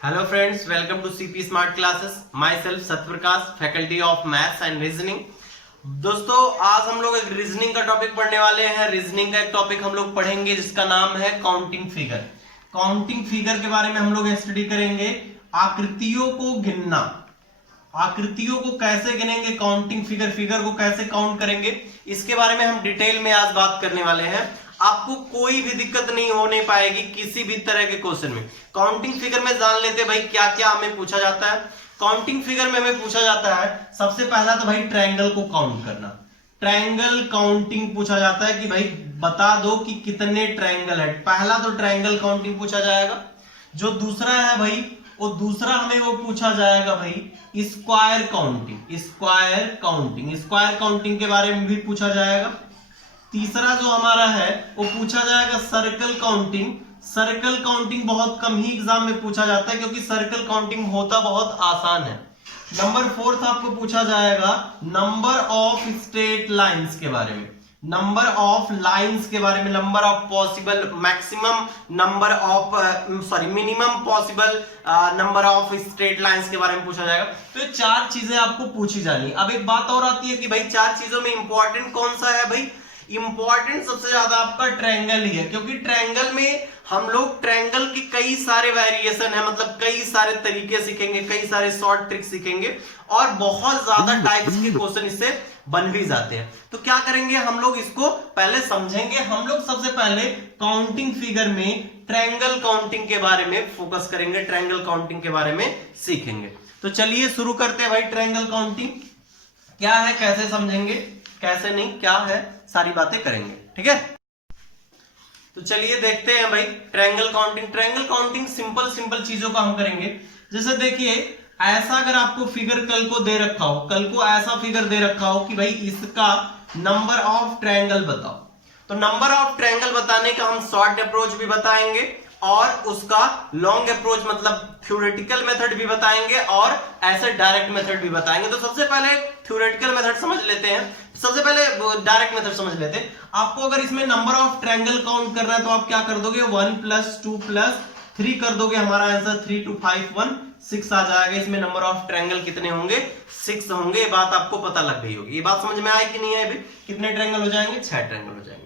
Hello friends, welcome to CP Smart Classes. Myself Satyaprakash, Faculty of Maths and Reasoning. दोस्तों आज हम लोग एक रीजनिंग का टॉपिक पढ़ने वाले हैं। रीजनिंग का एक टॉपिक हम लोग पढ़ेंगे जिसका नाम है काउंटिंग फिगर। काउंटिंग फिगर के बारे में हम लोग स्टडी करेंगे। आकृतियों को गिनना, आकृतियों को कैसे गिनेंगे, काउंटिंग फिगर, फिगर को कैसे काउंट करेंगे, इसके बारे में हम डिटेल में आज बात करने वाले हैं। आपको कोई भी दिक्कत नहीं होने पाएगी किसी भी तरह के क्वेश्चन में। काउंटिंग फिगर में जान लेते भाई क्या क्या हमें पूछा जाता है। काउंटिंग फिगर में हमें पूछा जाता है सबसे पहला तो भाई ट्रायंगल को काउंट करना। ट्रायंगल काउंटिंग पूछा जाता है कि भाई बता दो कि कितने ट्रायंगल है। पहला तो ट्रायंगल काउंटिंग पूछा जाएगा। जो दूसरा है भाई वो दूसरा हमें वो पूछा जाएगा भाई square counting. Square counting, square counting के बारे में भी पूछा जाएगा। तीसरा जो हमारा है वो पूछा जाएगा सर्कल काउंटिंग। सर्कल काउंटिंग बहुत कम ही एग्जाम में पूछा जाता है क्योंकि सर्कल काउंटिंग होता बहुत आसान है। नंबर फोर्थ आपको पूछा जाएगा नंबर ऑफ स्ट्रेट लाइंस के बारे में, नंबर ऑफ लाइंस के बारे में, number of possible maximum number of minimum possible number of straight lines के बारे में पूछा जाएगा। तो ये चार चीजें आपको पूछी जानी। अब एक बात और आती है कि भाई चार चीजों में इंपॉर्टेंट कौन सा है भाई। इंपॉर्टेंट सबसे ज्यादा आपका ट्रायंगल ही है क्योंकि ट्रायंगल में हम लोग ट्रायंगल के कई सारे वेरिएशन है, मतलब कई सारे तरीके सीखेंगे, कई सारे शॉर्ट ट्रिक सीखेंगे और बहुत ज्यादा टाइप्स के क्वेश्चन इससे बन भी जाते हैं। तो क्या करेंगे हम लोग इसको पहले समझेंगे। हम लोग सबसे पहले काउंटिंग फिगर में ट्रायंगल काउंटिंग के बारे में फोकस करेंगे, ट्रायंगल काउंटिंग के बारे में सीखेंगे। तो चलिए शुरू करते हैं भाई। ट्रायंगल काउंटिंग क्या है, कैसे समझेंगे, कैसे नहीं, क्या है, सारी बातें करेंगे, ठीक है। तो चलिए देखते हैं भाई triangle counting. Triangle counting simple simple चीजों का हम करेंगे। जैसे देखिए ऐसा अगर आपको फिगर कल को दे रखा हो, कल को ऐसा फिगर दे रखा हो कि भाई इसका नंबर ऑफ ट्रायंगल बताओ, तो नंबर ऑफ ट्रायंगल बताने का हम शॉर्ट अप्रोच भी बताएंगे और उसका लॉन्ग अप्रोच मतलब थ्योरेटिकल मेथड भी बताएंगे और ऐसे डायरेक्ट मेथड भी बताएंगे। तो सबसे पहले थ्योरेटिकल मेथड समझ लेते हैं, सबसे पहले डायरेक्ट मेथड समझ लेते हैं। आपको अगर इसमें नंबर ऑफ ट्रायंगल काउंट करना है तो आप क्या कर दोगे, 1 + 2 + 3 कर दोगे। हमारा आंसर 3 2 5 1 6 आ जाएगा। इसमें नंबर ऑफ ट्रायंगल कितने होंगे, 6 होंगे। ये बात आपको पता लग गई होगी। ये बात समझ में आई कि नहीं आई भाई। कितने ट्रायंगल हो जाएंगे, 6 ट्रायंगल हो जाएंगे।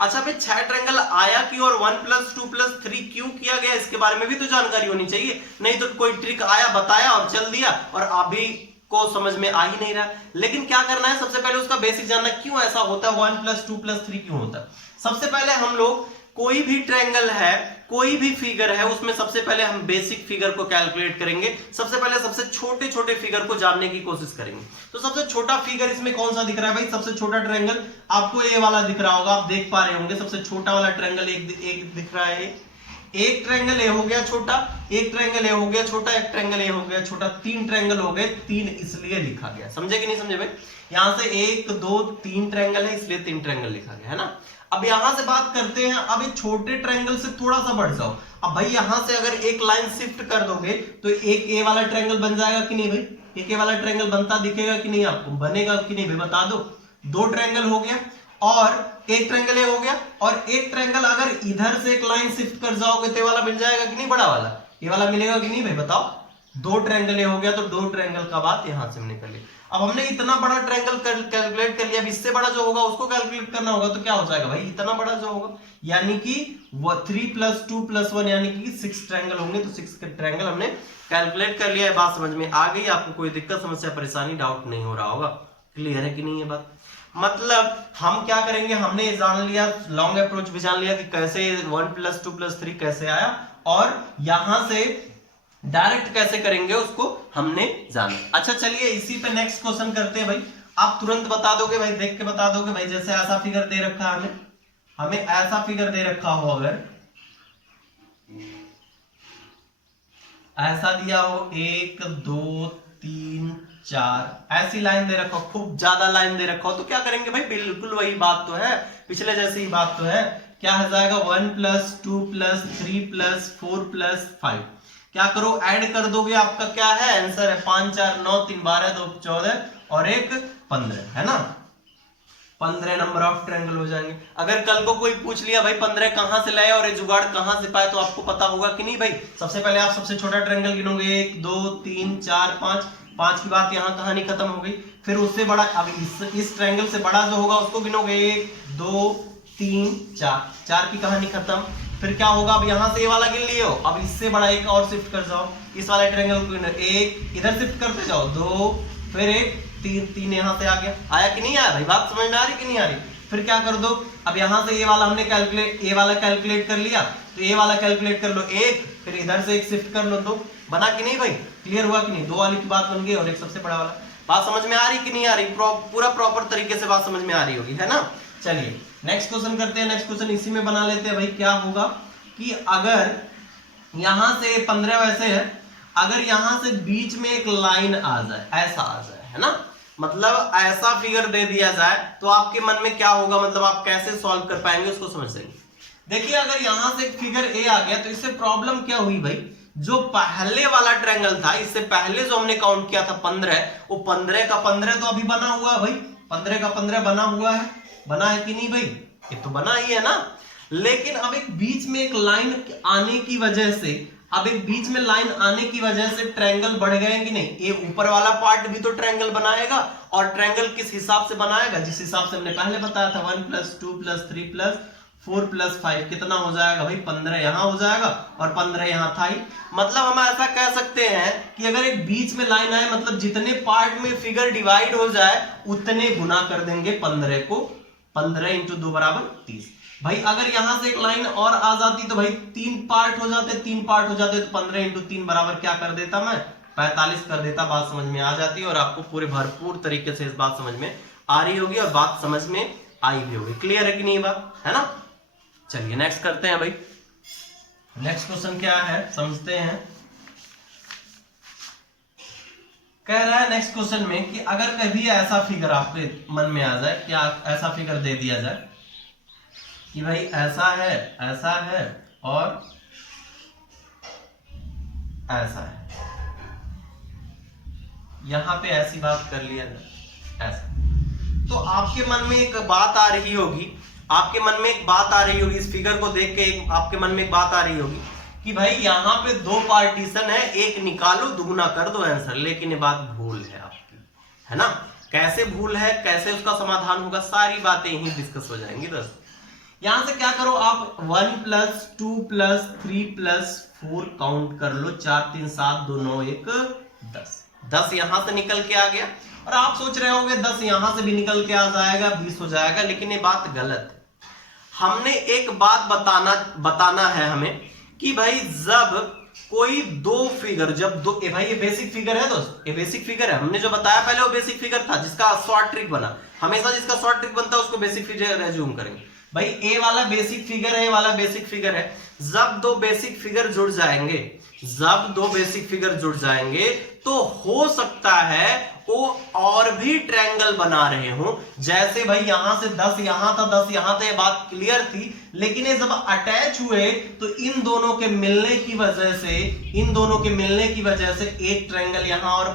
अच्छा भाई 6 ट्रायंगल आया कि और 1 + 2 + 3 क्यों किया गया, इसके बारे में भी तो जानकारी होनी चाहिए। नहीं तो कोई ट्रिक आया बताया और चल दिया और अभी को समझ में आ ही नहीं रहा। लेकिन क्या करना है, सबसे पहले उसका बेसिक जानना, क्यों ऐसा होता है, 1 + 2 + 3 क्यों होता है। सबसे पहले हम लोग कोई भी ट्रायंगल है, कोई भी फिगर है, उसमें सबसे पहले हम बेसिक फिगर को कैलकुलेट करेंगे। सबसे पहले सबसे छोटे छोटे फिगर को जानने की कोशिश करेंगे। तो सबसे छोटा फिगर इसमें कौन सा दिख रहा है भाई, सबसे छोटा ट्रायंगल आपको ये वाला दिख रहा होगा, आप देख पा रहे होंगे। सबसे छोटा वाला ट्रायंगल एक दिख रहा है। एक ट्रायंगल ए हो गया छोटा, एक ट्रायंगल ए हो गया छोटा, एक ट्रायंगल ए हो गया छोटा, 3 ट्रायंगल हो गए। 3 इसलिए लिखा गया, समझे कि नहीं समझे भाई। यहां से 1 2 3 ट्रायंगल है इसलिए 3 ट्रायंगल लिखा गया है ना। अब यहां से बात करते हैं, अब एक छोटे ट्रायंगल से थोड़ा सा बढ़ जाओ। अब भाई यहां से अगर एक लाइन शिफ्ट कर दोगे तो एक ए वाला ट्रायंगल बन जाएगा कि नहीं भाई। एक ए वाला ट्रायंगल बनता दिखेगा कि नहीं आपको, बनेगा कि नहीं भाई, बता दो। 2 ट्रायंगल हो गया और एक ट्रायंगल ये हो गया और एक ट्रायंगल अगर इधर से एक लाइन शिफ्ट कर जाओगे तो ये वाला मिल जाएगा कि नहीं, बड़ा वाला, ये वाला मिलेगा कि नहीं भाई, बताओ। 2 ट्रायंगल ये हो गया तो 2 ट्रायंगल का बात यहां से हमने कर लिया। अब हमने इतना बड़ा ट्रायंगल कैलकुलेट कर लिया। अब इससे बड़ा जो होगा उसको कैलकुलेट करना होगा। तो क्या हो जाएगा भाई, इतना बड़ा जो होगा यानी कि 3 + 2 + 1 यानी कि 6 ट्रायंगल होंगे। तो 6 के ट्रायंगल हमने कैलकुलेट कर लिया है। बात समझ में आ गई आपको, कोई दिक्कत समस्या परेशानी डाउट नहीं हो रहा होगा। क्लियर है कि नहीं ये बात। मतलब हम क्या करेंगे, हमने जान लिया, लॉन्ग अप्रोच भी जान लिया कि कैसे 1 + 2 + 3 कैसे आया और यहां से डायरेक्ट कैसे करेंगे उसको हमने जाना। अच्छा चलिए इसी पे नेक्स्ट क्वेश्चन करते हैं भाई। आप तुरंत बता दोगे भाई, देख के बता दोगे भाई। जैसे ऐसा फिगर दे रखा है हमें ऐसा फिगर दे रखा हो, अगर ऐसा दिया हो 1 2 3 4 ऐसी लाइन दे रखा हो, खूब ज्यादा लाइन दे रखा हो, तो क्या करेंगे भाई, बिल्कुल वही बात तो है, पिछले जैसी ही बात तो है। क्या हो जाएगा, 1 + 2 + 3 + 4 + 5। क्या करो, ऐड कर दोगे, आपका क्या है आंसर है 5 4 9 3 12 2 14 और 1 15 है ना। 15 नंबर ऑफ ट्रायंगल हो जाएंगे। अगर कल को कोई पूछ लिया भाई 15 कहां से लाए और ये जुगाड़ कहां से पाए, तो आपको पता होगा कि नहीं भाई। सबसे पहले आप सबसे छोटा ट्रायंगल गिनोगे, 1 2 3 4 5, 5 की बात यहाँ कहानी खत्म हो गई। फिर उससे बड़ा, अब इस ट्रायंगल से बड़ा जो होगा उसको गिनोगे, 1 2 3 4, 4 की कहानी खत्म। फिर क्या होगा, अब यहाँ से ये वाला गिन लिए हो, अब इससे बड़ा एक और शिफ्ट कर जाओ, इस वाले ट्रायंगल को एक इधर शिफ्ट करते जाओ, 2 फिर 1 3, 3 यहाँ से आ गया। आया कि नहीं आया भाई, बात समझ में आ रही कि नहीं आ रही। फिर क्या कर दो, अब यहाँ से ये वाला हमने ये वाला कैलकुलेट कर लिया, तो ये वाला कैलकुलेट कर लो 1, फिर इधर से एक शिफ्ट कर लो 2। बना कि नहीं भाई, क्लियर हुआ कि नहीं, 2 वाली की बात बन गई और एक सबसे बड़ा वाला। बात समझ में आ रही कि नहीं आ रही, पूरा प्रॉपर तरीके से बात समझ में आ रही होगी, है ना। चलिए नेक्स्ट क्वेश्चन करते हैं। नेक्स्ट क्वेश्चन इसी में बना लेते हैं भाई। क्या होगा कि अगर यहां से 15 वैसे है, अगर यहां से बीच में एक लाइन आ जाए, ऐसा आ जाए, है ना, मतलब ऐसा फिगर दे दिया जाए, तो आपके मन में क्या होगा, मतलब आप कैसे सॉल्व कर पाएंगे उसको समझ जाएंगे। देखिए अगर यहां से एक फिगर ए आ गया, तो इससे प्रॉब्लम क्या हुई भाई, जो पहले वाला ट्रायंगल था, इससे पहले जो हमने काउंट किया था 15, वो 15 का 15 तो अभी बना हुआ है भाई, 15 का 15 बना हुआ है, बना है कि नहीं भाई, ये तो बना ही है ना। लेकिन अब एक बीच में एक लाइन आने की वजह से, अब एक बीच में लाइन आने की वजह से ट्रायंगल बढ़ गए कि नहीं। ये ऊपर वाला पार्ट भी तो ट्रायंगल बनाएगा, और ट्रायंगल किस हिसाब से बनाएगा, जिस हिसाब से हमने पहले बताया था, 1 + 2 + 3 + 4 + 5 कितना हो जाएगा भाई, 15 यहां हो जाएगा और 15 यहां था ही। मतलब हम ऐसा कह सकते हैं कि अगर एक बीच में लाइन आए, मतलब जितने पार्ट में फिगर डिवाइड हो जाए उतने गुना कर देंगे 15 को, 15 × 2 = 30। भाई अगर यहां से एक लाइन और आ जाती तो भाई 3 पार्ट हो जाते, 3 पार्ट हो जाते, तो 15 × 3 बराबर क्या कर देता मैं, 45 कर देता। बात समझ में आ जाती और आपको पूरे भरपूर तरीके से इस बात समझ में आ रही होगी और बात समझ में आई भी होगी। क्लियर है कि नहीं बात, है ना। चलिए नेक्स्ट करते हैं भाई। नेक्स्ट क्वेश्चन क्या है समझते हैं। कह रहा है नेक्स्ट क्वेश्चन में कि अगर कभी ऐसा फिगर आपके मन में आ जाए, क्या ऐसा फिगर दे दिया जाए कि भाई ऐसा है और ऐसा है, यहां पे ऐसी बात कर लिया जाए ऐसा, तो आपके मन में एक बात आ रही होगी, आपके मन में एक बात आ रही होगी, इस फिगर को देख के आपके मन में एक बात आ रही होगी कि भाई यहाँ पे 2 पार्टीशन है, एक निकालो दुगुना कर दो आंसर। लेकिन ये बात भूल है आपकी, है ना। कैसे भूल है, कैसे उसका समाधान होगा, सारी बातें यही डिस्कस हो जाएंगी दोस्तों। यहां से क्या करो आप, 1 + 2 + 3 + 4 काउंट कर लो, 4 3 7 2 9 1 10, 10 यहां से निकल के आ गया। और आप सोच रहे होंगे 10 यहां से भी निकल के आ जाएगा, 20 हो जाएगा, लेकिन ये बात गलत है। हमने एक बात बताना है हमें कि भाई जब कोई दो फिगर, जब दो, भाई ये बेसिक फिगर है दोस्त, ये बेसिक फिगर है, हमने जो बताया पहले वो बेसिक फिगर था जिसका शॉर्ट ट्रिक बना। हमेशा जिसका शॉर्ट ट्रिक बनता है उसको बेसिक फिगर रेज्यूम करेंगे। भाई ए वाला बेसिक फिगर है, ए वाला बेसिक फिगर है। जब दो बेसिक फिगर जुड़ जाएंगे, जब दो बेसिक फिगर जुड़ जाएंगे तो हो सकता है वो और भी ट्रायंगल बना रहे हो। जैसे भाई यहां से 10 यहां था, 10 यहां था, ये बात क्लियर थी। लेकिन ये जब अटैच हुए तो इन दोनों के मिलने की वजह से, इन दोनों के मिलने की वजह से एक ट्रायंगल यहां और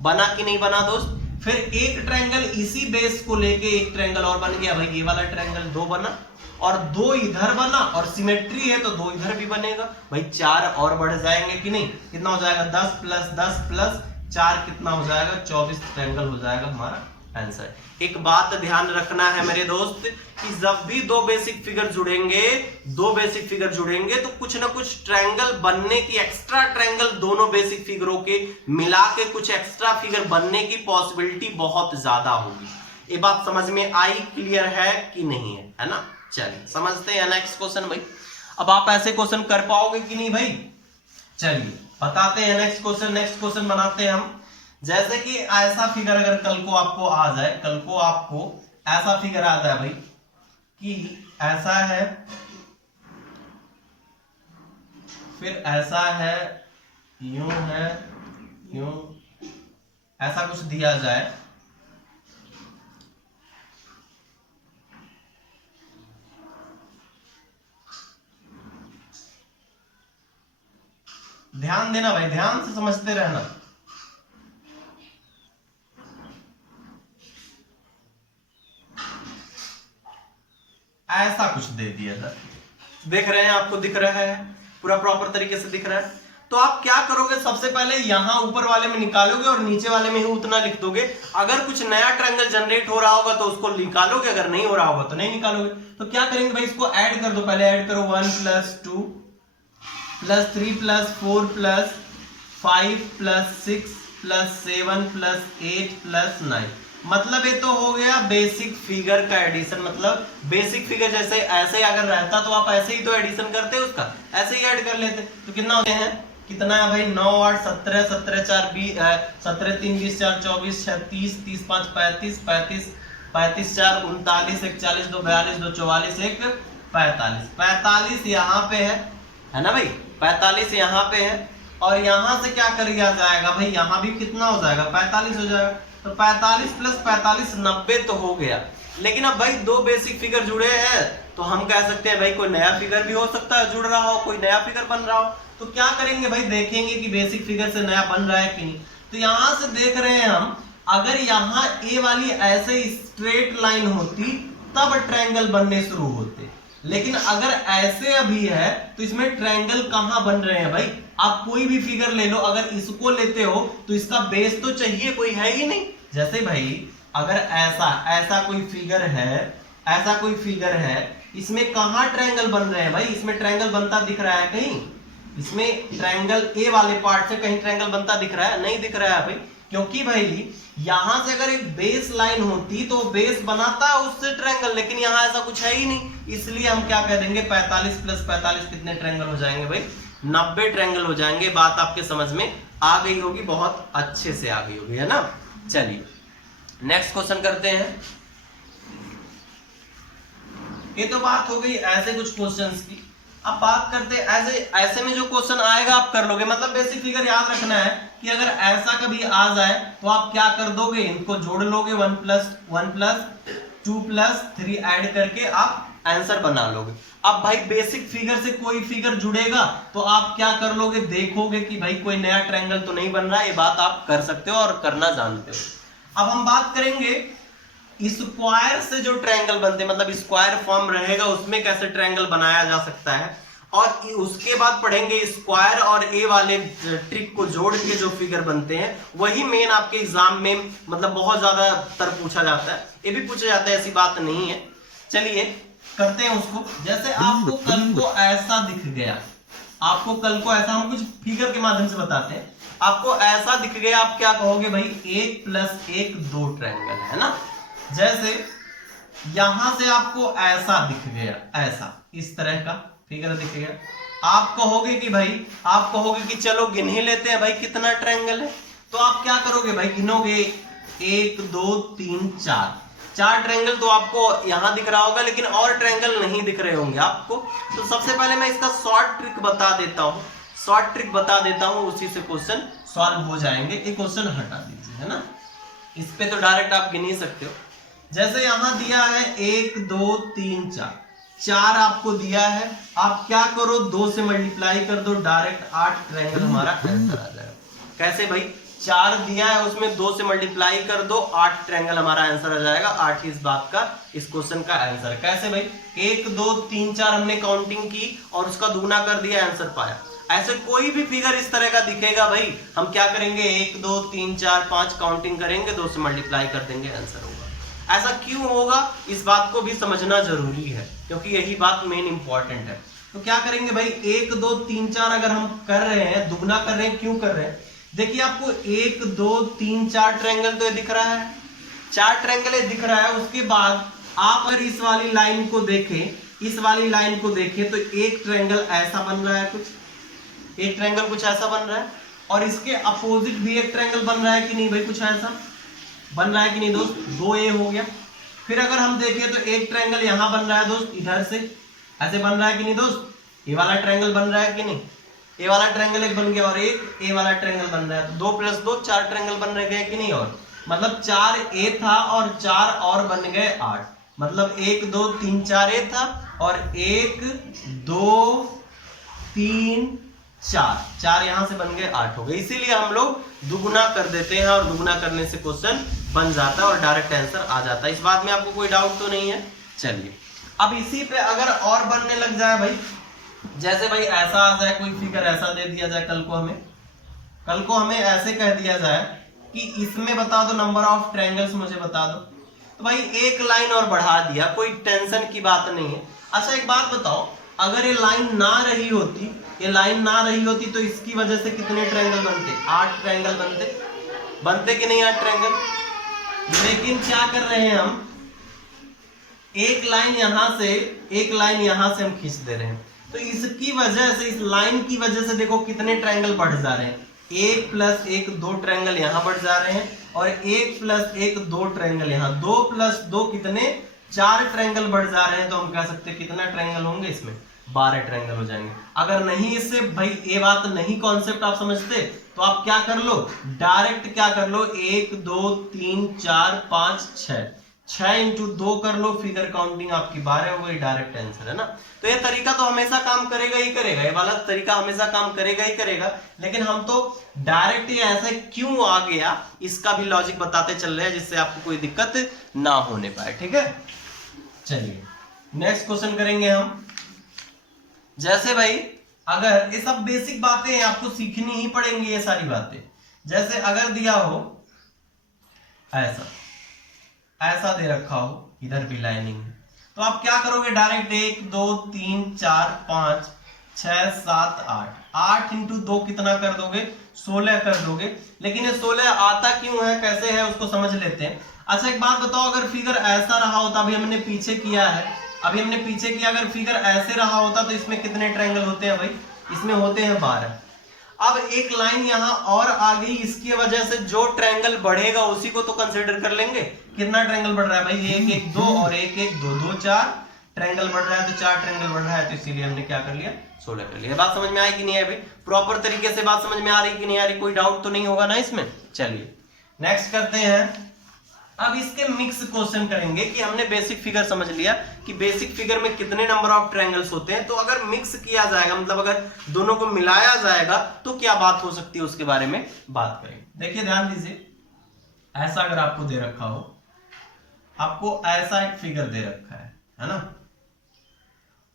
बना कि नहीं बना दोस्त। फिर एक ट्रायंगल इसी बेस को लेके एक ट्रायंगल और बन गया, भाई ये वाला ट्रायंगल 2 बना और 2 इधर बना, और सिमेट्री है तो 2 इधर भी बनेगा। भाई 4 और बढ़ जाएंगे कि नहीं, कितना हो जाएगा, 10 + 10 + 4 कितना हो जाएगा, 24 ट्रायंगल हो जाएगा हमारा आंसर। एक बात ध्यान रखना है मेरे दोस्त कि जब भी दो बेसिक फिगर जुड़ेंगे, दो बेसिक फिगर जुड़ेंगे तो कुछ ना कुछ ट्रायंगल बनने की, एक्स्ट्रा ट्रायंगल दोनों बेसिक फिगरों के मिला के कुछ एक्स्ट्रा फिगर बनने की पॉसिबिलिटी बहुत ज्यादा होगी। ये बात समझ में आई, क्लियर है कि नहीं है ना। चलिए समझते हैं नेक्स्ट क्वेश्चन भाई। अब आप ऐसे क्वेश्चन कर पाओगे कि नहीं भाई, चलिए बताते हैं नेक्स्ट क्वेश्चन। नेक्स्ट क्वेश्चन बनाते हैं हम। जैसे कि ऐसा फिगर अगर कल को आपको आ जाए, कल को आपको ऐसा फिगर आ जाए भाई कि ऐसा है, फिर ऐसा है, यूं है, यूं, ऐसा कुछ दिया जाए, ध्यान देना भाई, ध्यान से समझते रहना। ऐसा कुछ दे दिया था, देख रहे हैं, आपको दिख रहा है, पूरा प्रॉपर तरीके से दिख रहा है। तो आप क्या करोगे, सबसे पहले यहां ऊपर वाले में निकालोगे और नीचे वाले में ही उतना लिख दोगे। अगर कुछ नया ट्रायंगल जनरेट हो रहा होगा तो उसको निकालोगे, अगर नहीं हो रहा होगा तो नहीं निकालोगे। तो क्या करेंगे भाई, इसको ऐड कर दो, पहले ऐड करो 1 + 2 + 3 + 4 + 5 + 6 + 7 + 8 + 9। मतलब ये तो हो गया बेसिक फिगर का एडिशन। मतलब बेसिक फिगर जैसे ऐसे अगर रहता तो आप ऐसे ही तो एडिशन करते उसका, ऐसे ही ऐड कर लेते। तो कितना होते हैं, कितना है भाई, 9 8 17 17 4 20 17 3 20 4 24 36 30 5 35 35 35 4 39 1 40 2 42 2 44 1 45 45 यहाँ पे है ना भाई, 45 यहाँ पे है। और यहाँ से क्या कर दिया जाएगा भाई, यहाँ भी कितना हो जाएगा, 45 हो जाएगा। तो 45 + 45 90 तो हो गया। लेकिन अब भाई दो बेसिक फिगर जुड़े हैं तो हम कह सकते हैं भाई कोई नया फिगर भी हो सकता है जुड़ रहा हो, कोई नया फिगर बन रहा हो। तो क्या करेंगे भाई, देखेंगे कि बेसिक फिगर से नया बन रहा है कि नहीं। तो यहां से देख रहे हैं हम, अगर यहाँ ए वाली ऐसे स्ट्रेट लाइन होती तब ट्रायंगल बनने शुरू होते, लेकिन अगर ऐसे अभी है तो इसमें ट्रायंगल कहां बन रहे हैं भाई। आप कोई भी फिगर ले लो, अगर इसको लेते हो तो इसका बेस तो चाहिए, कोई है ही नहीं। जैसे भाई अगर ऐसा कोई फिगर है, ऐसा कोई फिगर है, इसमें कहां ट्रायंगल बन रहे हैं भाई, इसमें ट्रायंगल बनता दिख रहा है कहीं, इसमें ट्रायंगल ए वाले पार्ट से कहीं ट्रायंगल बनता दिख रहा है, नहीं दिख रहा है भाई। क्योंकि भाई यहां से अगर एक बेस लाइन होती तो बेस बनाता उससे ट्रायंगल, लेकिन यहां ऐसा कुछ है ही नहीं। इसलिए हम क्या कह देंगे, 45 + 45 कितने ट्रायंगल हो जाएंगे भाई, 90 ट्रायंगल हो जाएंगे। बात आपके समझ में आ गई होगी, बहुत अच्छे से आ गई होगी, है ना। चलिए नेक्स्ट क्वेश्चन करते हैं। ये तो बात हो गई ऐसे कुछ क्वेश्चंस की। अब बात करते हैं ऐसे में जो क्वेश्चन आएगा आप कर लोगे। मतलब बेसिक फिगर याद रखना है कि अगर ऐसा कभी आ जाए तो आप क्या कर दोगे, इनको जोड़ लोगे, 1 + 1 + 2 + 3 ऐड करके आप आंसर बना लोगे। अब भाई बेसिक फिगर से कोई फिगर जुड़ेगा तो आप क्या कर लोगे, देखोगे कि भाई कोई नया ट्रायंगल तो नहीं बन रहा है। ये बात आप कर सकते हो और करना जानते हो। अब हम बात करेंगे स्क्वायर से जो ट्रायंगल बनते हैं, मतलब स्क्वायर फॉर्म रहेगा उसमें कैसे ट्रायंगल बनाया जा सकता है। और उसके बाद पढ़ेंगे स्क्वायर और ए वाले ट्रिक को जोड़ के जो फिगर बनते हैं, वही मेन आपके एग्जाम में मतलब बहुत ज्यादातर पूछा जाता है। ये भी पूछा जाता है, ऐसी बात नहीं है। चलिए करते हैं उसको। जैसे आपको कल को ऐसा दिख गया, आपको कल को ऐसा, हम कुछ फिगर के माध्यम से बताते हैं। आपको ऐसा दिख गया, आप क्या कहोगे भाई, 1 + 1 2 ट्रायंगल है ना। जैसे यहां से आपको ऐसा दिख गया, ऐसा इस तरह का फिगर दिख गया, आप कहोगे कि भाई, आप कहोगे कि चलो गिन ही लेते हैं भाई कितना ट्रायंगल है। तो आप क्या करोगे भाई, गिनोगे 1 2 3 4 ट्रायंगल तो आपको यहां दिख रहा होगा, लेकिन और ट्रायंगल नहीं दिख रहे होंगे आपको। तो सबसे पहले मैं इसका शॉर्ट ट्रिक बता देता हूं, उसी से क्वेश्चन सॉल्व हो जाएंगे। एक क्वेश्चन हटा दीजिए, है ना, इस पे तो डायरेक्ट आप गिन ही सकते हो। जैसे यहां दिया है 1 2 3 4 आपको दिया है, आप क्या करो 2 से मल्टीप्लाई कर दो, डायरेक्ट 8 ट्रायंगल हमारा आंसर आ जाएगा। कैसे भाई, 4 दिया है उसमें 2 से मल्टीप्लाई कर दो, 8 ट्रायंगल हमारा आंसर आ जाएगा। 8 ही इस बात का, इस क्वेश्चन का आंसर। कैसे भाई, 1 2 3 4 हमने काउंटिंग की और उसका दूना कर दिया, आंसर पाया। ऐसे कोई भी फिगर इस तरह का दिखेगा भाई, हम क्या करेंगे, 1 2 3 4 5 काउंटिंग करेंगे, 2 से मल्टीप्लाई कर देंगे, आंसर होगा। ऐसा क्यों होगा, इस बात को भी समझना जरूरी है, क्योंकि यही बात मेन इंपॉर्टेंट है। तो क्या करेंगे भाई, 1 2 3 4 अगर हम कर रहे हैं, दुगना कर रहे हैं, क्यों कर रहे हैं, देखिए आपको 1 2 3 4 ट्रायंगल तो ये दिख रहा है, 4 ट्रायंगल ये दिख रहा है। उसके बाद आप अगर इस वाली लाइन को देखें, इस वाली लाइन को देखें तो एक ट्रायंगल ऐसा बन रहा है, एक ट्रायंगल कुछ ऐसा बन रहा है, और इसके अपोजिट भी एक ट्रायंगल बन रहा है कि नहीं भाई, कुछ ऐसा बन रहा है कि नहीं दोस्त, 2A हो गया। फिर अगर हम देखें तो एक ट्रायंगल यहां बन रहा है दोस्त, इधर से ऐसे बन रहा है कि नहीं दोस्त, ये वाला ट्रायंगल बन रहा है कि नहीं, ए वाला ट्रायंगल एक बन गया और एक ए वाला ट्रायंगल बन रहा है। तो 2 + 2 4 ट्रायंगल बन रहे गए कि नहीं, और मतलब 4A था और 4 और बन गए 8। मतलब 1 2 3 4A था और 1 2 3 4 यहां से बन गए 8 हो गए। इसीलिए हम लोग दुगुना कर देते हैं और दुगुना करने से क्वेश्चन बन जाता है और डायरेक्ट आंसर आ जाता है। इस बात में आपको कोई डाउट तो नहीं है। चलिए अब इसी पे अगर और बनने लग जाए भाई, जैसे भाई ऐसा आ जाए, कोई फिगर ऐसा दे दिया जाए, कल को हमें ऐसे कह दिया जाए कि इसमें बता दो नंबर ऑफ ट्रायंगल्स, मुझे बता दो, तो भाई एक लाइन और बढ़ा दिया, कोई टेंशन की बात नहीं है। अच्छा एक बात बताओ, अगर ये लाइन ना रही होती, तो इसकी वजह से कितने ट्रायंगल बनते? 8 ट्रायंगल बनते कि नहीं 8 ट्रायंगल? लेकिन क्या कर रहे हैं हम, एक लाइन यहां से हम खींच दे रहे हैं, तो इसकी वजह से, इस लाइन की वजह से देखो कितने ट्रायंगल बढ़ जा रहे हैं, 1 + 1 2 ट्रायंगल यहां बढ़ जा रहे हैं, और 1 + 1 2 ट्रायंगल यहां, 2 + 2 कितने, 4 ट्रायंगल बढ़ जा रहे हैं। तो हम कह सकते हैं कितना ट्रायंगल होंगे इसमें, 12 ट्रायंगल हो जाएंगे। अगर नहीं इससे भाई ये बात नहीं कॉन्सेप्ट आप समझते, तो आप क्या कर लो, डायरेक्ट क्या कर लो, 1 2 3 4 5 6 × 2 कर लो, फिगर काउंटिंग आपकी 12 हो गई, डायरेक्ट आंसर है ना। तो ये तरीका तो हमेशा काम करेगा ही करेगा, ये वाला तरीका हमेशा काम करेगा ही करेगा, लेकिन हम तो डायरेक्ट ये ऐसा क्यों आ गया इसका भी लॉजिक बताते चल रहे हैं, जिससे आपको कोई दिक्कत ना होने पाए। ठीक है, चलिए नेक्स्ट क्वेश्चन करेंगे हम। जैसे भाई अगर ये सब बेसिक बातें हैं, आपको सीखनी ही पड़ेंगी ये सारी बातें। जैसे अगर दिया हो ऐसा दे रखा हो, इधर भी लाइनिंग, तो आप क्या करोगे, डायरेक्ट 1 2 3 4 5 6 7 8 × 2 कितना कर दोगे, 16 कर दोगे। लेकिन ये 16 आता क्यों है, कैसे है, उसको समझ लेते हैं। अच्छा एक बात बताओ, अगर फिगर ऐसा रहा होता, अभी हमने पीछे किया, अगर फिगर ऐसे रहा होता तो इसमें कितने ट्रायंगल होते हैं भाई, इसमें होते हैं 12। अब एक लाइन यहां और आ गई, इसकी वजह से जो ट्रायंगल बढ़ेगा उसी को तो कंसीडर कर लेंगे। कितना ट्रायंगल बढ़ रहा है भाई, 1 1 2 और 1 1 2 2 4 ट्रायंगल बढ़ रहा है, तो 4 ट्रायंगल बढ़ रहा है, तो इसीलिए हमने क्या कर लिया, 16 कर लिया। बात समझ में आई कि नहीं है भाई, प्रॉपर तरीके से बात समझ में आ रही कि नहीं आ रही, कोई डाउट तो नहीं होगा ना इसमें। चलिए नेक्स्ट करते हैं। अब इसके मिक्स क्वेश्चन करेंगे कि हमने बेसिक फिगर समझ लिया कि बेसिक फिगर में कितने नंबर ऑफ ट्रायंगल्स होते हैं, तो अगर मिक्स किया जाएगा, मतलब अगर दोनों को मिलाया जाएगा तो क्या बात हो सकती है, उसके बारे में बात करेंगे। देखिए ध्यान दीजिए, ऐसा अगर आपको दे रखा हो, आपको ऐसा एक फिगर दे रखा है ना,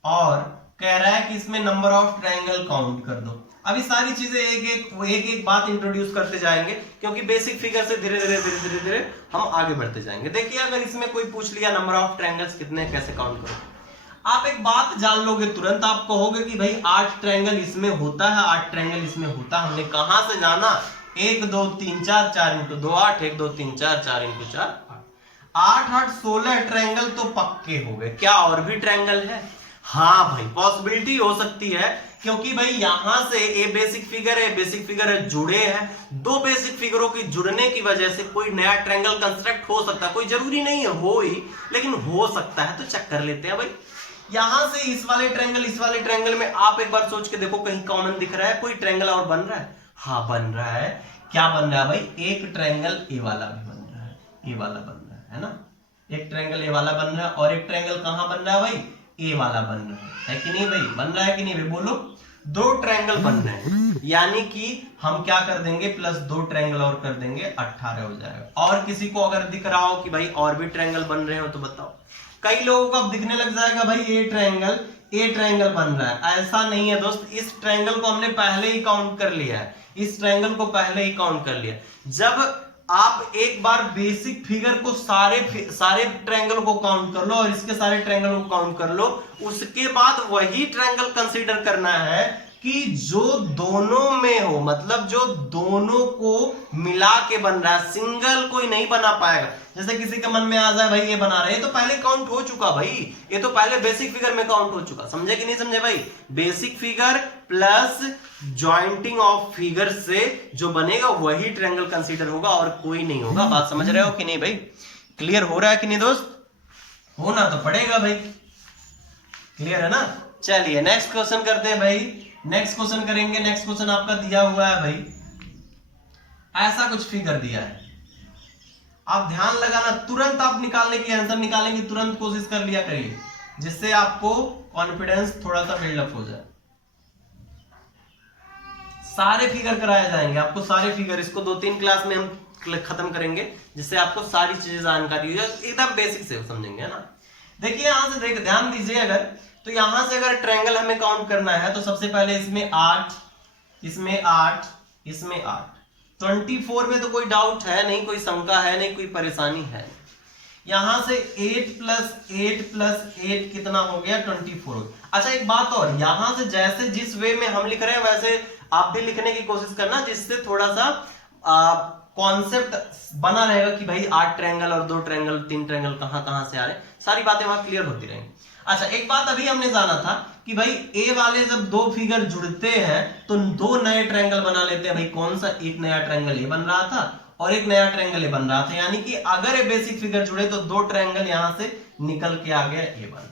और कह रहा है कि इसमें नंबर ऑफ ट्रायंगल काउंट कर दो। अभी सारी चीजें एक बात इंट्रोड्यूस करते जाएंगे, क्योंकि बेसिक फिगर से धीरे धीरे हम आगे बढ़ते जाएंगे। देखिए अगर इसमें कोई पूछ लिया नंबर ऑफ ट्रायंगल्स कितने, कैसे काउंट करो, आप एक बात जान लोगे तुरंत, आप कहोगे कि भाई 8 ट्रायंगल इसमें होता है, 8 ट्रायंगल इसमें होता है। हमने कहां से जाना, 1 2 3 4 4 × 2 8, 1 2 3 4 4 × 4 8 8 16 ट्रायंगल तो पक्के हो गए। क्या और भी ट्रायंगल है? हाँ भाई पॉसिबिलिटी हो सकती है, क्योंकि भाई यहां से ए बेसिक फिगर है जुड़े हैं, दो बेसिक फिगरों के जुड़ने की वजह से कोई नया ट्रायंगल कंस्ट्रक्ट हो सकता है। कोई जरूरी नहीं है हो ही, लेकिन हो सकता है, तो चेक कर लेते हैं भाई। यहां से इस वाले ट्रायंगल में आप एक बार सोच के देखो, कहीं कॉमन दिख रहा है, कोई ट्रायंगल और बन रहा है? हाँ बन रहा है। क्या बन रहा है भाई, एक ट्रायंगल ए वाला भी बन रहा है, ए वाला बन रहा है ना, एक ट्रायंगल ए वाला बन रहा है, और एक ट्रायंगल कहां बन रहा है भाई, ए वाला बन रहा है कि नहीं भाई, बन रहा है कि नहीं भाई, बोलो। 2 ट्रायंगल बन रहे हैं, यानी कि हम क्या कर देंगे, +2 ट्रायंगल और कर देंगे, 18 हो जाएगा। और किसी को अगर दिख रहा हो कि भाई और भी ट्रायंगल बन रहे हो तो बताओ। कई लोगों को अब दिखने लग जाएगा भाई ए ट्रायंगल बन रहा है। ऐसा नहीं है दोस्त, इस ट्रायंगल को हमने पहले ही काउंट कर लिया है, इस ट्रायंगल को पहले ही काउंट कर लिया। जब आप एक बार बेसिक फिगर को सारे ट्रायंगल को काउंट कर लो और इसके सारे ट्रायंगल को काउंट कर लो, उसके बाद वही ट्रायंगल कंसीडर करना है कि जो दोनों में हो, मतलब जो दोनों को मिला के बन रहा है, सिंगल कोई नहीं बना पाएगा। जैसे किसी के मन में आ जाए भाई ये बना रहे हैं, तो पहले काउंट हो चुका भाई, ये तो पहले बेसिक फिगर में काउंट हो चुका। समझे कि नहीं समझे भाई, basic figure plus jointing of figure से जो बनेगा वही ट्रायंगल कंसीडर होगा और कोई नहीं होगा। बात समझ रहे हो कि नहीं भाई, क्लियर हो रहा है कि नहीं दोस्त, होना तो पड़ेगा भाई, क्लियर है ना। चलिए नेक्स्ट क्वेश्चन करते हैं भाई, नेक्स्ट क्वेश्चन करेंगे। नेक्स्ट क्वेश्चन आपका दिया हुआ है भाई, ऐसा कुछ फिगर दिया है, आप ध्यान लगाना, तुरंत आप निकालने की आंसर निकालेंगे, तुरंत कोशिश कर लिया करिए, जिससे आपको कॉन्फिडेंस थोड़ा सा बिल्डअप हो जाए। सारे फिगर कराए जाएंगे आपको, सारे फिगर, इसको 2-3 क्लास में हम खत्म करेंगे, जिससे आपको सारी चीजें जानकारी हो जाए, एकदम बेसिक से समझेंगे, है ना। देखिए यहां से देख ध्यान दीजिए, अगर तो यहां से अगर ट्रायंगल हमें काउंट करना है तो सबसे पहले इसमें 8, इसमें 8, इसमें 8, 24 में तो कोई डाउट है नहीं, कोई शंका है नहीं, कोई परेशानी है। यहां से 8 + 8 + 8 कितना हो गया 24। अच्छा एक बात और, यहां से जैसे जिस वे में हम लिख रहे हैं वैसे आप भी लिखने की कोशिश करना, जिससे थोड़ा सा कॉन्सेप्ट बना रहेगा कि भाई 8 ट्रायंगल और 2 ट्रायंगल 3 ट्रायंगल कहां से आ रहे, सारी बातें वहां क्लियर होती रहेंगी। अच्छा एक बात अभी हमने जाना था कि भाई ए वाले जब दो फिगर जुड़ते हैं तो 2 नए ट्रायंगल बना लेते हैं। भाई कौन सा, एक नया ट्रायंगल ये बन रहा था और एक नया ट्रायंगल ये बन रहा था, यानी कि अगर ये बेसिक फिगर जुड़े तो 2 ट्रायंगल यहां से निकल के आ गया ये बन।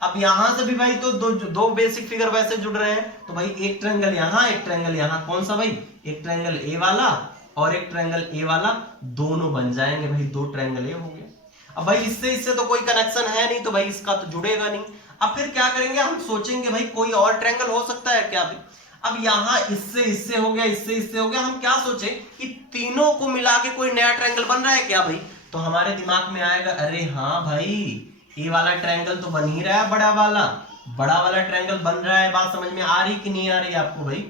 अब यहां से भी भाई तो दो बेसिक फिगर वैसे जुड़ रहे हैं, तो भाई एक ट्रायंगल यहां एक ट्रायंगल यहां, कौन सा भाई, एक ट्रायंगल ए वाला और एक ट्रायंगल ए वाला, दोनों बन जाएंगे भाई, 2 ट्रायंगल ए हो गए। अब भाई इससे तो कोई कनेक्शन है नहीं, तो भाई इसका तो जुड़ेगा नहीं। अब फिर क्या करेंगे, हम सोचेंगे भाई कोई और ट्रायंगल हो सकता है क्या भाई। अब यहां इससे हो गया, इससे हो गया, हम क्या सोचे कि तीनों को मिला के कोई नया ट्रायंगल बन रहा है क्या भाई। तो हमारे दिमाग में आएगा, अरे हाँ भाई ये वाला ट्रायंगल तो बन ही रहा है, बड़ा वाला ट्रायंगल बन रहा है। बात समझ में आ रही कि नहीं आ रही आपको भाई,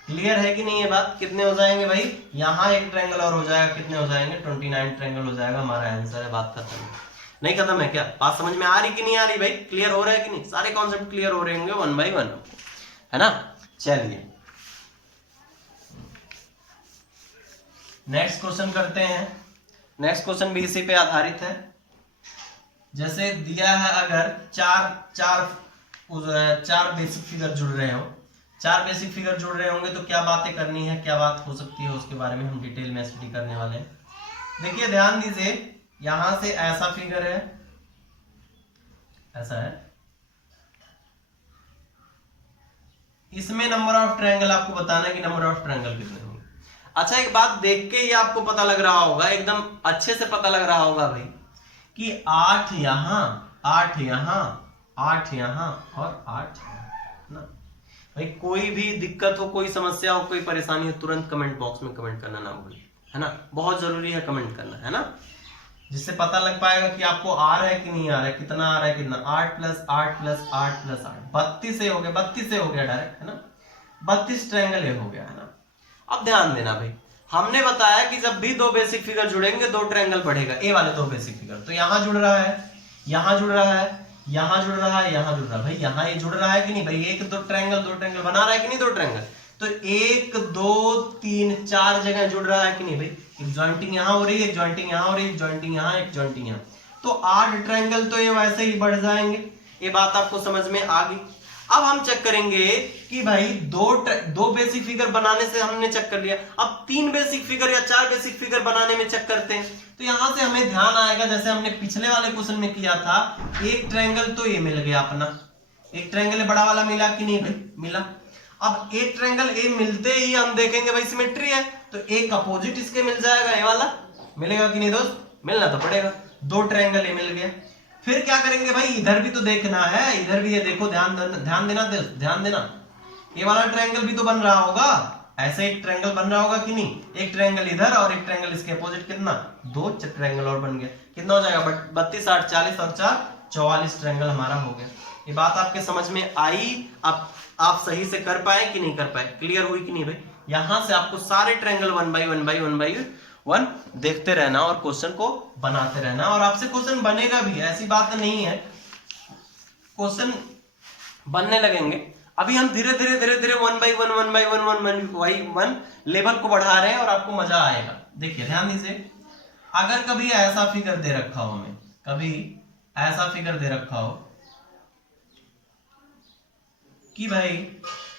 क्लियर है कि नहीं ये बात। कितने हो जाएंगे भाई, यहाँ एक ट्रायंगल और हो जाएगा, कितने हो जाएंगे 29 ट्रायंगल हो जाएगा, हमारा आंसर है। बात खत्म, नहीं खत्म है क्या, बात समझ में आ रही कि नहीं आ रही भाई, क्लियर हो रहा है कि नहीं, सारे कॉन्सेप्ट क्लियर हो रहे होंगे 1 by 1, है ना। चलिए नेक्स्ट क्वेश्चन करते हैं। नेक्स्ट क्वेश्चन भी इसी पे आधारित है। जैसे दिया है अगर चार बेसिक फिगर जुड़ रहे हो, 4 बेसिक फिगर जुड़ रहे होंगे तो क्या बातें करनी है, क्या बात हो सकती है, उसके बारे में हम डिटेल में स्टडी करने वाले हैं। देखिए ध्यान दीजिए, यहां से ऐसा फिगर है, ऐसा है, इसमें नंबर ऑफ ट्रायंगल आपको बताना है कि नंबर ऑफ ट्रायंगल कितने होंगे। अच्छा एक बात देख के ही आपको पता लग रहा होगा, एकदम अच्छे से पता लग रहा होगा भाई कि 8 यहां, 8 यहां, 8 यहां और 8 यहां ना। भाई कोई भी दिक्कत हो, कोई समस्या हो, कोई परेशानी हो, तुरंत कमेंट बॉक्स में कमेंट करना ना भूलिए, है ना, बहुत जरूरी है कमेंट करना, है ना, जिससे पता लग पाएगा कि आपको आ रहा है कि नहीं आ रहा है, कितना आ रहा है, कितना 8 + 8 + 8 + 8 32 से हो गया, 32 से हो गया डायरेक्ट, है ना, 32 ट्रायंगल ये हो गया, है ना। अब ध्यान देना भाई, हमने बताया कि जब भी 2 बेसिक फिगर जुड़ेंगे 2 ट्रायंगल बढ़ेगा। ए वाले 2 बेसिक फिगर तो यहां जुड़ रहा है, यहां जुड़ रहा है, यहां जुड़ रहा है, यहां जुड़ रहा है। भाई यहां ये जुड़ रहा है कि नहीं भाई, 1 2 ट्रायंगल, 2 ट्रायंगल बना रहा है कि नहीं, 2 ट्रायंगल, तो 1 2 3 4 जगह जुड़ रहा है कि नहीं भाई। एक जॉइंटिंग यहां हो रही है, एक जॉइंटिंग यहां हो रही है, एक जॉइंटिंग यहां, एक जॉइंटिंग यहां, तो 8 ट्रायंगल तो ये वैसे ही बढ़ जाएंगे। ये बात आपको समझ में आ गई। अब हम चेक करेंगे कि भाई दो बेसिक फिगर बनाने से हमने चेक कर लिया, अब 3 बेसिक फिगर या 4 बेसिक फिगर बनाने में चेक करते हैं। तो यहां से हमें ध्यान आएगा, जैसे हमने पिछले वाले क्वेश्चन में किया था, एक ट्रायंगल तो ये मिल गया अपना, एक ट्रायंगल बड़ा वाला मिला कि नहीं भाई, मिला। अब एक ट्रायंगल ए मिलते ही हम देखेंगे भाई सिमेट्री है, तो एक अपोजिट इसके मिल जाएगा, ये वाला मिलेगा कि नहीं दोस्त, मिलना तो पड़ेगा। 2 ट्रायंगल ये मिल गया। फिर क्या करेंगे भाई, इधर भी तो देखना है, इधर भी ये देखो, ध्यान देना, ये वाला ट्रायंगल भी तो बन रहा होगा, ऐसे एक ट्रायंगल बन रहा होगा कि नहीं, एक ट्रायंगल इधर और एक ट्रायंगल इसके अपोजिट, कितना 2 ट्रायंगल और बन गया, कितना हो जाएगा 32 8 40 और 4 44 ट्रायंगल हमारा हो गया। ये बात आपके समझ में आई, आप सही से कर पाए कि नहीं कर पाए, क्लियर हुई कि नहीं भाई। यहां से आपको सारे ट्रायंगल 1 by 1 देखते रहना और क्वेश्चन को बनाते रहना, और आपसे क्वेश्चन बनेगा भी, ऐसी बात नहीं है, क्वेश्चन बनने लगेंगे। अभी हम धीरे धीरे 1 by 1 लेवल को बढ़ा रहे हैं और आपको मजा आएगा। देखिए ध्यान दीजिए, अगर कभी ऐसा फिगर दे रखा हो, हमें कभी ऐसा फिगर दे रखा हो कि भाई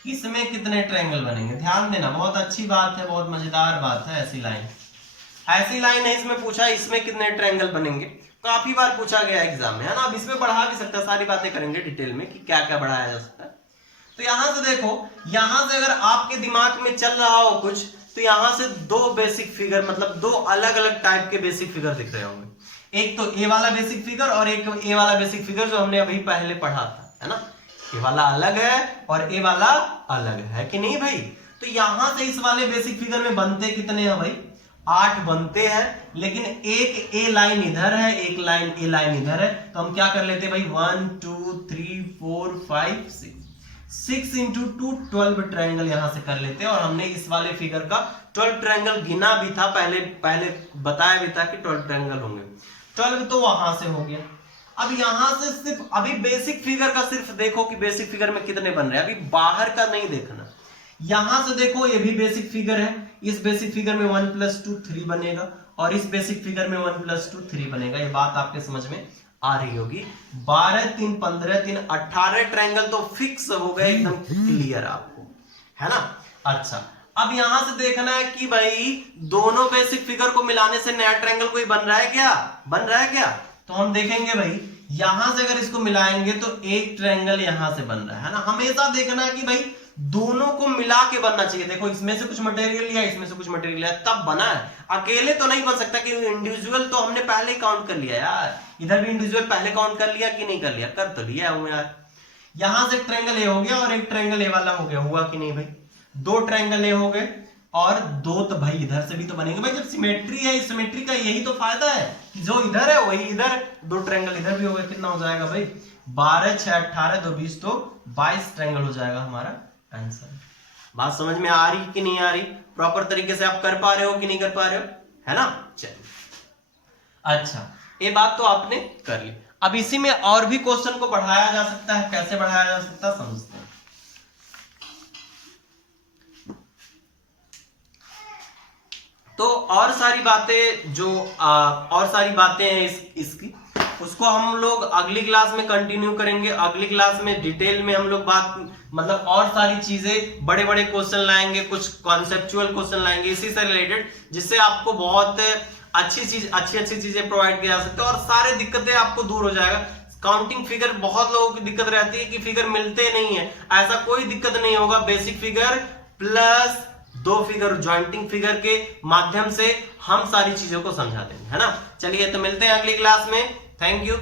इसमें कितने ट्रायंगल बनेंगे, ध्यान देना, बहुत अच्छी बात है, बहुत मजेदार बात है। ऐसी लाइन है, इसमें पूछा इसमें कितने ट्रायंगल बनेंगे, काफी बार पूछा गया एग्जाम में, है ना। अब इसमें बढ़ा भी सकता है, सारी बातें करेंगे डिटेल में कि क्या क्या बढ़ाया जा सकता है। तो यहां से देखो, यहां से अगर आपके दिमाग में चल रहा हो कुछ, तो यहां से 2 बेसिक फिगर, मतलब 2 अलग अलग टाइप के बेसिक फिगर दिख रहे होंगे। एक तो ए वाला बेसिक फिगर और एक ए वाला बेसिक फिगर जो हमने अभी पहले पढ़ा था, है ना। ए वाला अलग है और ए वाला अलग है कि नहीं भाई। तो यहां से इस वाले बेसिक फिगर में बनते कितने हैं भाई, 8 बनते हैं, लेकिन एक ए लाइन इधर है, एक लाइन ए लाइन इधर है, तो हम क्या कर लेते हैं भाई 1 2 3 4 5 6 इंटू 2 12 ट्रायंगल यहां से कर लेते हैं। और हमने इस वाले फिगर का 12 ट्रायंगल गिना भी था, पहले बताया भी था कि 12 ट्रायंगल होंगे। 12 तो वहां से हो गया। अब यहां से सिर्फ अभी बेसिक फिगर का सिर्फ देखो कि बेसिक फिगर में कितने बन रहे हैं, अभी बाहर का नहीं देखना। यहां से देखो ये भी बेसिक फिगर है, इस बेसिक फिगर में 1 + 2 3 बनेगा, और इस बेसिक फिगर में 1 + 2 3 बनेगा। ये बात आपके समझ में आ रही होगी। 12 3 15 3 18 ट्रायंगल तो फिक्स हो गए, एकदम क्लियर आपको, है ना। अच्छा, अब यहां से देखना है कि भाई दोनों बेसिक फिगर को मिलाने से नया ट्रायंगल कोई बन रहा है क्या, बन रहा है क्या। तो हम देखेंगे भाई यहां से अगर इसको मिलाएंगे तो एक ट्रायंगल यहां से बन रहा है ना। हमेशा देखना है कि भाई दोनों को मिला के बनना चाहिए। देखो इसमें से कुछ मटेरियल लिया, इसमें से कुछ मटेरियल लिया, तब बना है। अकेले तो नहीं बन सकता, कि इंडिविजुअल तो हमने पहले ही काउंट कर लिया यार। इधर भी इंडिविजुअल पहले काउंट कर लिया कि नहीं कर लिया, कर तो लिया हूं यार। यहां से एक ट्रायंगल ए हो गया और एक ट्रायंगल ए वाला हो गया, हुआ कि नहीं भाई। 2 ट्रायंगल ए हो गए और 2 तो भाई इधर से भी तो बनेंगे भाई। जब सिमेट्री है, सिमेट्री का यही तो फायदा है कि जो इधर है वही इधर, 2 ट्रायंगल इधर भी हो गए। कितना हो जाएगा भाई 12 6 18 2 20, तो 22 ट्रायंगल हो जाएगा हमारा आंसर। बात समझ में आ रही कि नहीं आ रही, प्रॉपर तरीके से आप कर पा रहे हो कि नहीं कर पा रहे हो, है ना। चलिए, अच्छा ये बात तो आपने कर ली। अब इसी में और भी क्वेश्चन को बढ़ाया जा सकता है, कैसे बढ़ाया जा सकता है समझते हैं। तो और सारी बातें जो और सारी बातें हैं इसकी, उसको हम लोग अगली क्लास में कंटिन्यू करेंगे। अगली क्लास में डिटेल में हम लोग बात, मतलब और सारी चीजें, बड़े बड़े क्वेश्चन लाएंगे, कुछ कॉन्सेप्चुअल क्वेश्चन लाएंगे इसी से रिलेटेड, जिससे आपको बहुत अच्छी चीजें प्रोवाइड किया जा सकती है और सारे दिक्कतें आपको दूर हो जाएगा। काउंटिंग फिगर बहुत लोगों की दिक्कत रहती है कि फिगर मिलते नहीं है, ऐसा कोई दिक्कत नहीं होगा। Basic figure plus 2 figure jointing figure के माध्यम से हम सारी चीजों को समझा देंगे, है ना। चलिए तो मिलते हैं अगली क्लास में। Thank you.